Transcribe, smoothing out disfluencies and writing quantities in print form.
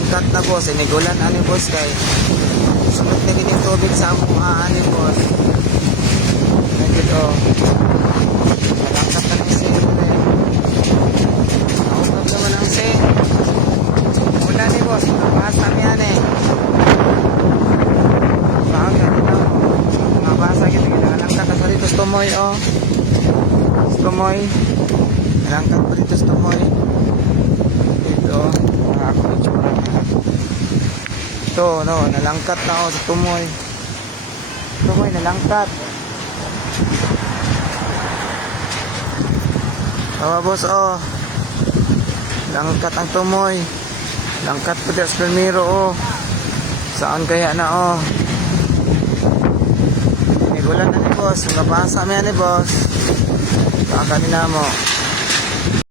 nalangkat na boss, inigulan ani boss kay sunod na din yung tubig sa among ani boss. Nandito, nalangkat na ng sink. Naukap naman ang sink. Wala ni boss, nabasa niyan eh. Saan ka dito? Nabasa kita, nalangkat ka sa dito sa tumoy oh. Tumoy. Nalangkat pa dito sa tumoy. Dito, ako yung tsura na. Ito, no, nalangkat na ako sa tumoy. Tumoy, nalangkat. Boss, oh. Langkat ang tumoy. Langkat pa dito sa Palmiro, oh. Saan kaya na, oh. Nigulan na ni boss. Nabasa mo yan ni boss. Baka kanina mo.